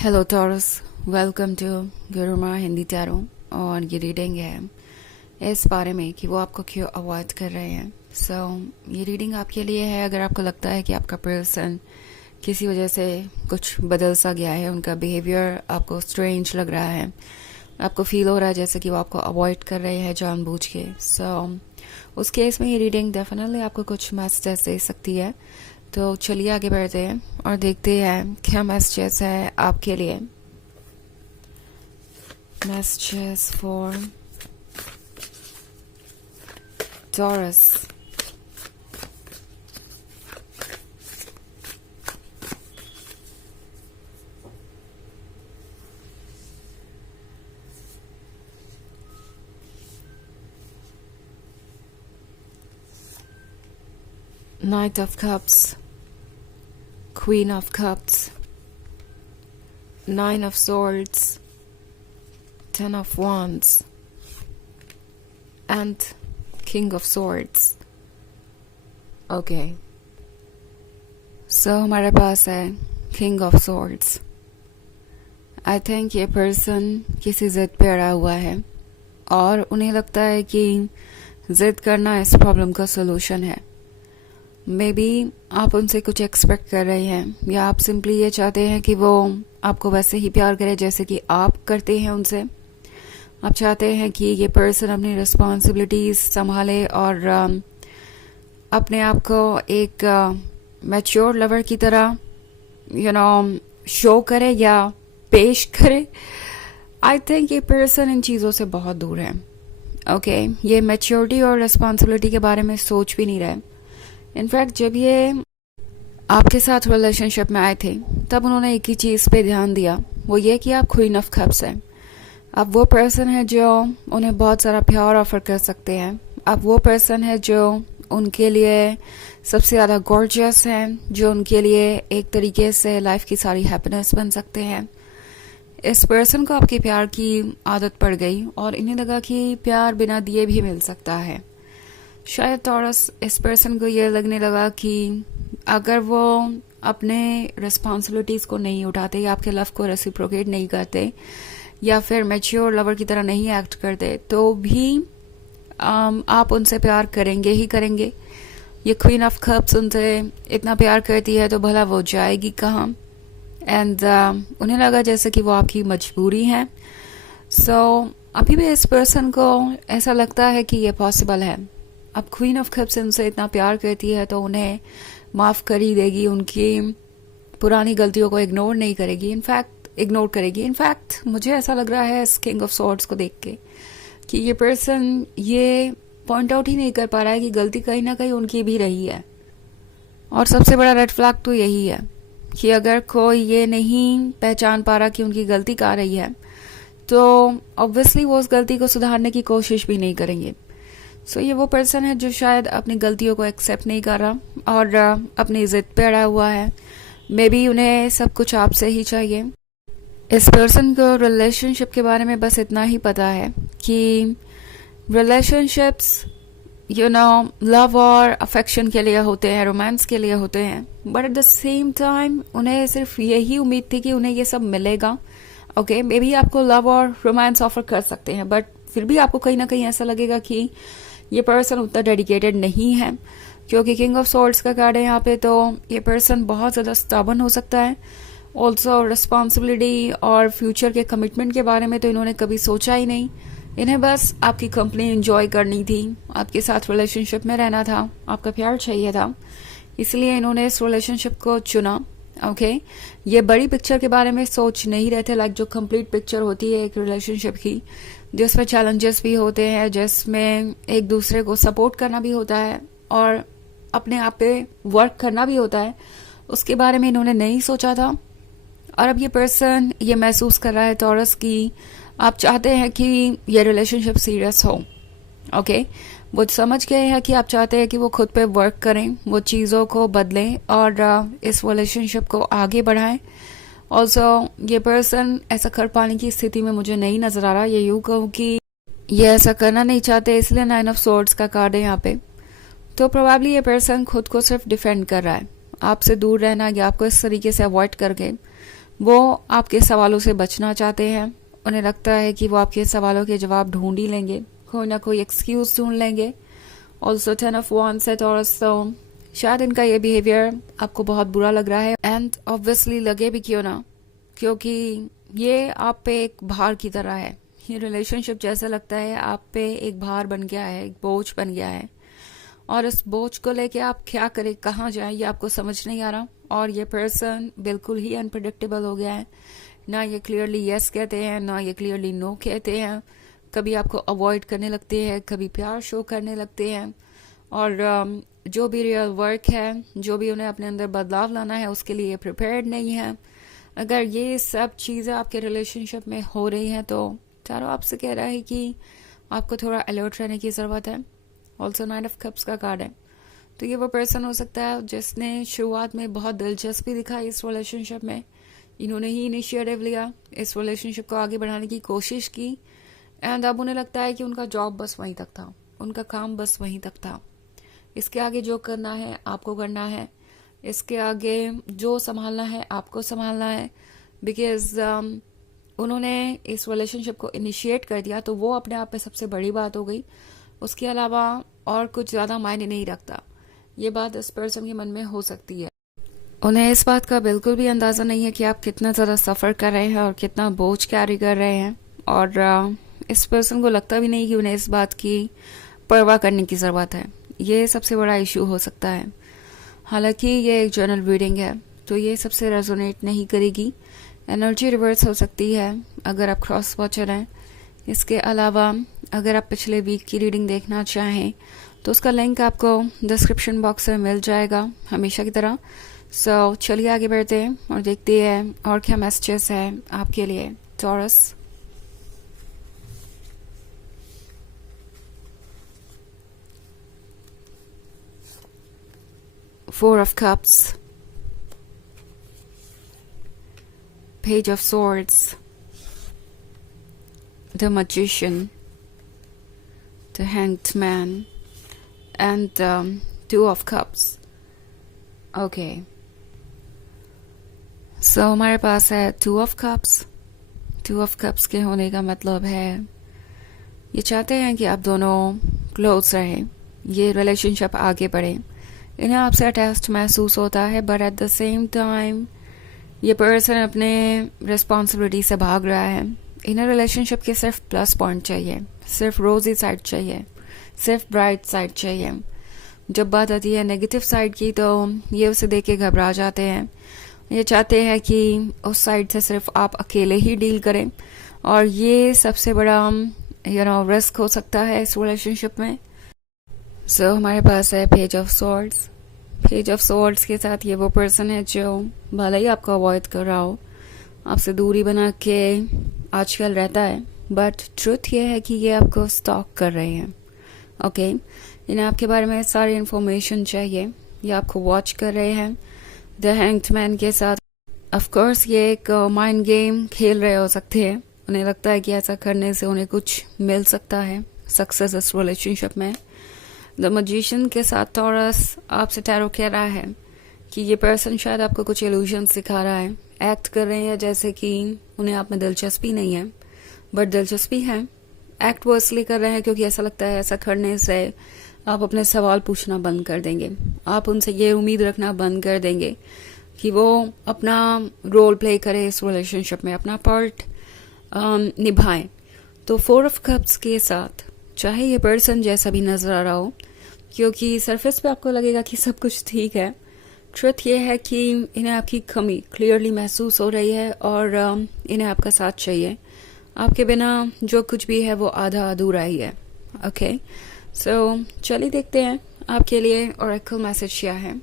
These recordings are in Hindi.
Hello Taurus, welcome to Gurumaa Hindi tarot. और ये रीडिंग है इस बारे में कि वो आपको क्यों अवॉइड कर रहे हैं। ये रीडिंग आपके लिए है अगर आपको लगता है कि आपका पर्सन किसी वजह से कुछ बदल सा गया है, उनका बिहेवियर आपको स्ट्रेंज लग रहा है, आपको फील हो रहा है जैसे कि वो आपको अवॉइड कर रहे हैं जानबूझ के। उस केस में ये रीडिंग डेफिनेटली आपको कुछ मैसेजेस दे सकती है। तो चलिए आगे बढ़ते हैं और देखते हैं क्या मैसेजेस है आपके लिए। Messages for taurus. Knight of Cups, Queen of Cups, Nine of Swords, Ten of Wands, and King of Swords. Okay. हमारे पास है King of Swords. I think ये पर्सन किसी जिद पे अड़ा हुआ है और उन्हें लगता है कि जिद करना इस प्रॉब्लम का सोल्यूशन है। मे बी आप उनसे कुछ एक्सपेक्ट कर रहे हैं या आप सिंपली ये चाहते हैं कि वो आपको वैसे ही प्यार करे जैसे कि आप करते हैं उनसे। आप चाहते हैं कि ये पर्सन अपनी रिस्पॉन्सिबिलिटीज संभाले और अपने आप को एक मैच्योर लवर की तरह शो करे या पेश करे। आई थिंक ये पर्सन इन चीज़ों से बहुत दूर है। ओके, ये मैच्योरिटी और रिस्पॉन्सिबिलिटी के बारे में सोच भी नहीं रहे। इनफैक्ट जब ये आपके साथ रिलेशनशिप में आए थे तब उन्होंने एक ही चीज़ पे ध्यान दिया, वो ये कि आप क्वीन ऑफ कप्स हैं। आप वो पर्सन है जो उन्हें बहुत सारा प्यार ऑफर कर सकते हैं। आप वो पर्सन है जो उनके लिए सबसे ज़्यादा गॉर्जियस हैं, जो उनके लिए एक तरीके से लाइफ की सारी हैप्पीनेस बन सकते हैं। इस पर्सन को आपके प्यार की आदत पड़ गई और इन्हें लगा कि प्यार बिना दिए भी मिल सकता है। शायद टॉरस इस पर्सन को ये लगने लगा कि अगर वो अपने रिस्पॉन्सिबिलिटीज़ को नहीं उठाते या आपके लव को रेसिप्रोकेट नहीं करते या फिर मैच्योर लवर की तरह नहीं एक्ट करते तो भी आप उनसे प्यार करेंगे ही करेंगे। ये क्वीन ऑफ कप्स उनसे इतना प्यार करती है तो भला वो जाएगी कहाँ। एंड उन्हें लगा जैसे कि वो आपकी मजबूरी है। अभी भी इस पर्सन को ऐसा लगता है कि ये पॉसिबल है। अब क्वीन ऑफ कप्स उनसे इतना प्यार करती है तो उन्हें माफ़ कर ही देगी, उनकी पुरानी गलतियों को इग्नोर नहीं करेगी, इग्नोर करेगी। इनफैक्ट मुझे ऐसा लग रहा है इस किंग ऑफ सॉर्ड्स को देख के कि ये पर्सन ये पॉइंट आउट ही नहीं कर पा रहा है कि गलती कहीं ना कहीं उनकी भी रही है। और सबसे बड़ा रेड फ्लैग तो यही है कि अगर कोई ये नहीं पहचान पा रहा कि उनकी गलती कहाँ रही है तो ऑब्वियसली वो उस गलती को सुधारने की कोशिश भी नहीं करेंगे। ये वो पर्सन है जो शायद अपनी गलतियों को एक्सेप्ट नहीं कर रहा और अपनी जिद पे अड़ा हुआ है। मे बी उन्हें सब कुछ आपसे ही चाहिए। इस पर्सन को रिलेशनशिप के बारे में बस इतना ही पता है कि रिलेशनशिप्स लव और अफेक्शन के लिए होते हैं, रोमांस के लिए होते हैं, but at the same time उन्हें सिर्फ यही उम्मीद थी कि उन्हें ये सब मिलेगा। ओके, मे बी आपको लव और रोमांस ऑफर कर सकते हैं बट फिर भी आपको कहीं ना कहीं ऐसा लगेगा कि ये पर्सन उतना डेडिकेटेड नहीं है, क्योंकि किंग ऑफ सॉर्ड्स का कार्ड है यहाँ पे। तो ये पर्सन बहुत ज़्यादा स्टबर्न हो सकता है। ऑल्सो रिस्पॉन्सिबिलिटी और फ्यूचर के कमिटमेंट के बारे में तो इन्होंने कभी सोचा ही नहीं। इन्हें बस आपकी कंपनी एंजॉय करनी थी, आपके साथ रिलेशनशिप में रहना था, आपका प्यार चाहिए था, इसलिए इन्होंने इस रिलेशनशिप को चुना। ओके, ये बड़ी पिक्चर के बारे में सोच नहीं रहे थे, लाइक जो कंप्लीट पिक्चर होती है एक रिलेशनशिप की, जिसमें चैलेंजेस भी होते हैं, जिसमें एक दूसरे को सपोर्ट करना भी होता है और अपने आप पे वर्क करना भी होता है, उसके बारे में इन्होंने नहीं सोचा था। और अब ये पर्सन ये महसूस कर रहा है टॉरस की आप चाहते हैं कि ये रिलेशनशिप सीरियस हो। ओके, वो समझ गए हैं कि आप चाहते हैं कि वो खुद पे वर्क करें, वो चीज़ों को बदलें और इस रिलेशनशिप को आगे बढ़ाएं। ऑल्सो ये पर्सन ऐसा कर पाने की स्थिति में मुझे नहीं नजर आ रहा। ये यूँ कहूँ कि ये ऐसा करना नहीं चाहते, इसलिए नाइन ऑफ सॉर्ड्स का कार्ड है यहाँ पे। तो प्रोबेबली ये पर्सन खुद को सिर्फ डिफेंड कर रहा है, आपसे दूर रहना या आपको इस तरीके से अवॉइड करके वो आपके सवालों से बचना चाहते हैं। उन्हें लगता है कि वो आपके सवालों के जवाब ढूंढ ही लेंगे, कोई ना कोई एक्सक्यूज ढूंढ लेंगे। ऑल्सो 10 ऑफ wands है टॉरस, तो शायद इनका ये बिहेवियर आपको बहुत बुरा लग रहा है, एंड ऑब्वियसली लगे भी क्यों ना, क्योंकि ये आप पे एक भार की तरह है। ये रिलेशनशिप जैसा लगता है आप पे एक भार बन गया है, एक बोझ बन गया है, और इस बोझ को लेके आप क्या करें, कहाँ जाएं, ये आपको समझ नहीं आ रहा। और ये पर्सन बिल्कुल ही अनप्रिडिक्टेबल हो गया है, ना ये क्लियरली यस कहते हैं, ना ये क्लियरली नो कहते हैं। कभी आपको अवॉइड करने लगते हैं, कभी प्यार शो करने लगते हैं, और जो भी रियल वर्क है, जो भी उन्हें अपने अंदर बदलाव लाना है, उसके लिए प्रिपेयर्ड नहीं है। अगर ये सब चीज़ें आपके रिलेशनशिप में हो रही हैं तो चारों आपसे कह रहा है कि आपको थोड़ा अलर्ट रहने की ज़रूरत है। ऑल्सो 9 ऑफ कप्स का कार्ड है, तो ये वो पर्सन हो सकता है जिसने शुरुआत में बहुत दिलचस्पी दिखाई इस रिलेशनशिप में। इन्होंने ही इनिशिएटिव लिया, इस रिलेशनशिप को आगे बढ़ाने की कोशिश की, एंड अब उन्हें लगता है कि उनका जॉब बस वहीं तक था, उनका काम बस वहीं तक था। इसके आगे जो करना है आपको करना है, इसके आगे जो संभालना है आपको संभालना है, बिकॉज उन्होंने इस रिलेशनशिप को इनिशिएट कर दिया, तो वो अपने आप में सबसे बड़ी बात हो गई। उसके अलावा और कुछ ज़्यादा मायने नहीं रखता। ये बात इस पर्सन के मन में हो सकती है। उन्हें इस बात का बिल्कुल भी अंदाज़ा नहीं है कि आप कितना ज़्यादा सफ़र कर रहे हैं और कितना बोझ कैरी कर रहे हैं, और इस पर्सन को लगता भी नहीं कि उन्हें इस बात की परवाह करने की ज़रूरत है। ये सबसे बड़ा इशू हो सकता है। हालांकि ये एक जनरल रीडिंग है, तो ये सबसे रेजोनेट नहीं करेगी। एनर्जी रिवर्स हो सकती है अगर आप क्रॉस वॉचर हैं। इसके अलावा अगर आप पिछले वीक की रीडिंग देखना चाहें तो उसका लिंक आपको डिस्क्रिप्शन बॉक्स में मिल जाएगा, हमेशा की तरह। सो चलिए आगे बढ़ते हैं और देखते हैं और क्या मैसेजेस है आपके लिए taurus. Four of Cups, Page of Swords, the Magician, the Hanged Man, and Two of Cups. Okay. So हमारे पास है Two of Cups. Two of Cups के होने का मतलब है ये चाहते हैं कि आप दोनों क्लोज रहें, ये रिलेशनशिप आगे बढ़े। इन्हें आपसे अटैच्ड महसूस होता है, but at the same time ये पर्सन अपने रिस्पॉन्सिबिलिटी से भाग रहा है। इन्हें रिलेशनशिप के सिर्फ प्लस पॉइंट चाहिए, सिर्फ रोजी साइड चाहिए, सिर्फ ब्राइट साइड चाहिए। जब बात आती है नेगेटिव साइड की तो ये उसे देख के घबरा जाते हैं। ये चाहते हैं कि उस साइड से सिर्फ आप अकेले ही डील करें, और ये सबसे बड़ा रिस्क हो सकता है इस रिलेशनशिप में। सो हमारे पास है page of swords. Page of swords के साथ ये वो पर्सन है जो भले ही आपको अवॉइड कर रहा हो, आपसे दूरी बना के आजकल रहता है, बट ट्रुथ ये है कि ये आपको स्टॉक कर रहे हैं। ओके, इन्हें आपके बारे में सारी इन्फॉर्मेशन चाहिए, ये आपको वॉच कर रहे हैं द हैंग्ड मैन के साथ। ऑफ कोर्स ये एक माइंड गेम खेल रहे हो सकते हैं। उन्हें लगता है कि ऐसा करने से उन्हें कुछ मिल सकता है, सक्सेस इस रिलेशनशिप में। द मजिशियन के साथ टॉरस आपसे टैरो कह रहा है कि ये पर्सन शायद आपको कुछ इल्यूजन सिखा रहा है। एक्ट कर रहे हैं जैसे कि उन्हें आप में दिलचस्पी नहीं है, बट दिलचस्पी है। एक्ट वो इसलिए कर रहे हैं क्योंकि ऐसा लगता है ऐसा करने से आप अपने सवाल पूछना बंद कर देंगे, आप उनसे ये उम्मीद रखना बंद कर देंगे कि वो अपना रोल प्ले करे इस रिलेशनशिप में, अपना पार्ट निभाएं। तो 4 ऑफ कप्स के साथ चाहे ये पर्सन जैसा भी नजर आ रहा हो, क्योंकि सरफेस पे आपको लगेगा कि सब कुछ ठीक है, ट्रुथ ये है कि इन्हें आपकी कमी क्लियरली महसूस हो रही है और इन्हें आपका साथ चाहिए। आपके बिना जो कुछ भी है वो आधा अधूरा ही है। ओके, सो चलिए देखते हैं आपके लिए ओरेकल मैसेज क्या है।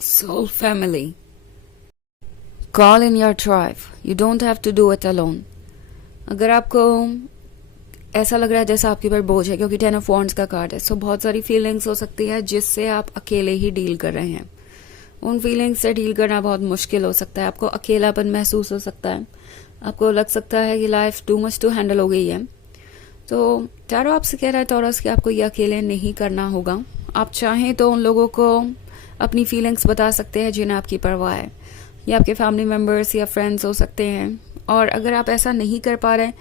Soul family, call in your tribe, you don't have to do it alone. अगर आपको ऐसा लग रहा है जैसा आपके ऊपर बोझ है, क्योंकि 10 ऑफ वॉन्ड्स का कार्ड है, सो बहुत सारी फीलिंग्स हो सकती है जिससे आप अकेले ही डील कर रहे हैं। उन फीलिंग्स से डील करना बहुत मुश्किल हो सकता है, आपको अकेलापन महसूस हो सकता है, आपको लग सकता है कि life too much to handle हो गई है। तो टैरो आपसे कह रहा है टॉरस कि आपको ये अकेले नहीं करना होगा, आप चाहें तो उन लोगों को अपनी फीलिंग्स बता सकते हैं जिन्हें आपकी परवाह है, या आपके फैमिली मेम्बर्स या फ्रेंड्स हो सकते हैं। और अगर आप ऐसा नहीं कर पा रहे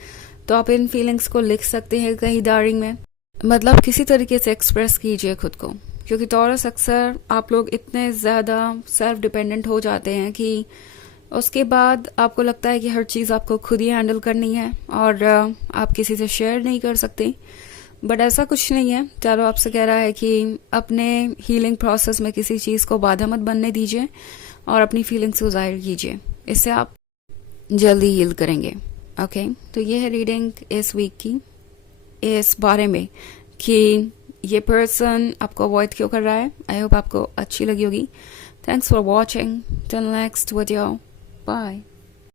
तो आप इन फीलिंग्स को लिख सकते हैं कहीं डायरी में, मतलब किसी तरीके से एक्सप्रेस कीजिए खुद को। क्योंकि टॉरस अक्सर आप लोग इतने ज़्यादा सेल्फ डिपेंडेंट हो जाते हैं कि उसके बाद आपको लगता है कि हर चीज़ आपको खुद ही हैंडल करनी है और आप किसी से शेयर नहीं कर सकते। बट ऐसा कुछ नहीं है। चलो आपसे कह रहा है कि अपने हीलिंग प्रोसेस में किसी चीज़ को बाधा मत बनने दीजिए और अपनी फीलिंग्स को जाहिर कीजिए, इससे आप जल्दी हील करेंगे। ओके, तो ये है रीडिंग इस वीक की, इस बारे में कि ये पर्सन आपको अवॉइड क्यों कर रहा है। आई होप आपको अच्छी लगी होगी। Thanks for watching. Till next video, bye.